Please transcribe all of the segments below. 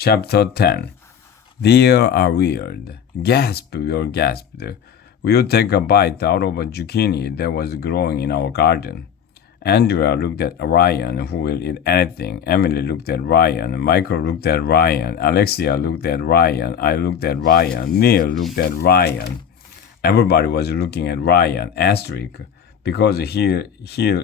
Chapter 10. Deer are weird. Gasp, we all gasped. We would take a bite out of a zucchini that was growing in our garden. Andrea looked at Ryan, who will eat anything. Emily looked at Ryan. Michael looked at Ryan. Alexia looked at Ryan. I looked at Ryan. Neil looked at Ryan. Everybody was looking at Ryan, asterisk, because he'll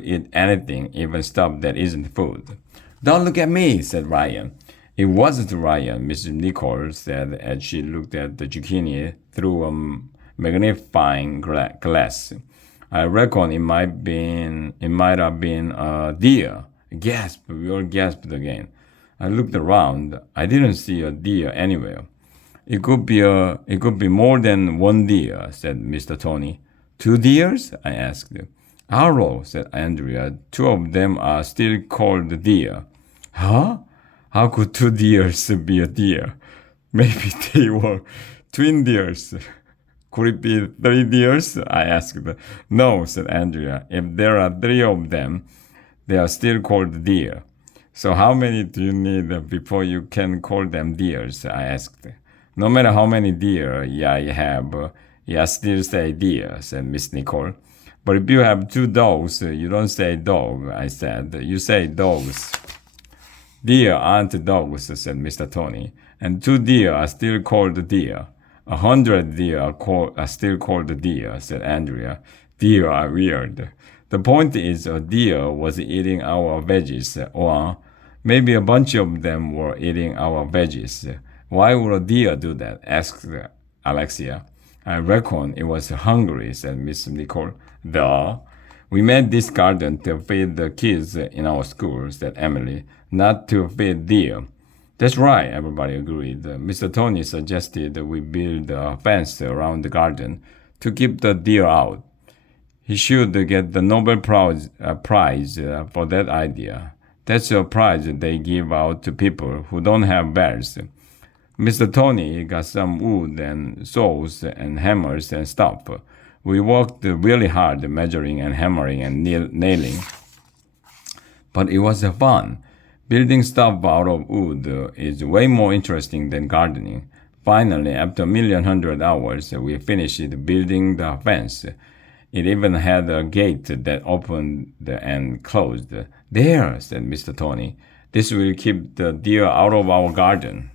eat anything, even stuff that isn't food. Don't look at me, said Ryan. It wasn't Ryan, Mrs. Nichols said as she looked at the zucchini through a magnifying glass. I reckon it might have been a deer. Gasp! We all gasped again. I looked around. I didn't see a deer anywhere. It could be more than one deer, said Mr. Tony. 2 deers? I asked. Arrow, said Andrea. 2 of them are still called deer. Huh? How could 2 deers be a deer? Maybe they were twin deers. Could it be 3 deers? I asked. No, said Andrea. If there are 3 of them, they are still called deer. So how many do you need before you can call them deers? I asked. No matter how many deer you have, you still say deer, said Miss Nicole. But if you have 2 dogs, you don't say dog, I said. You say dogs. Deer aren't dogs, said Mr. Tony, and 2 deer are still called deer. 100 deer are still called deer, said Andrea. Deer are weird. The point is a deer was eating our veggies, or maybe a bunch of them were eating our veggies. Why would a deer do that? Asked Alexia. I reckon it was hungry, said Miss Nicole. Duh. We made this garden to feed the kids in our school, said Emily, not to feed deer. That's right, everybody agreed. Mr. Tony suggested we build a fence around the garden to keep the deer out. He should get the Nobel Prize for that idea. That's a prize they give out to people who don't have bells. Mr. Tony got some wood and saws and hammers and stuff. We worked really hard measuring and hammering and nailing. But it was fun. Building stuff out of wood is way more interesting than gardening. Finally, after 1,100,000 hours, we finished building the fence. It even had a gate that opened and closed. There, said Mr. Tony. This will keep the deer out of our garden.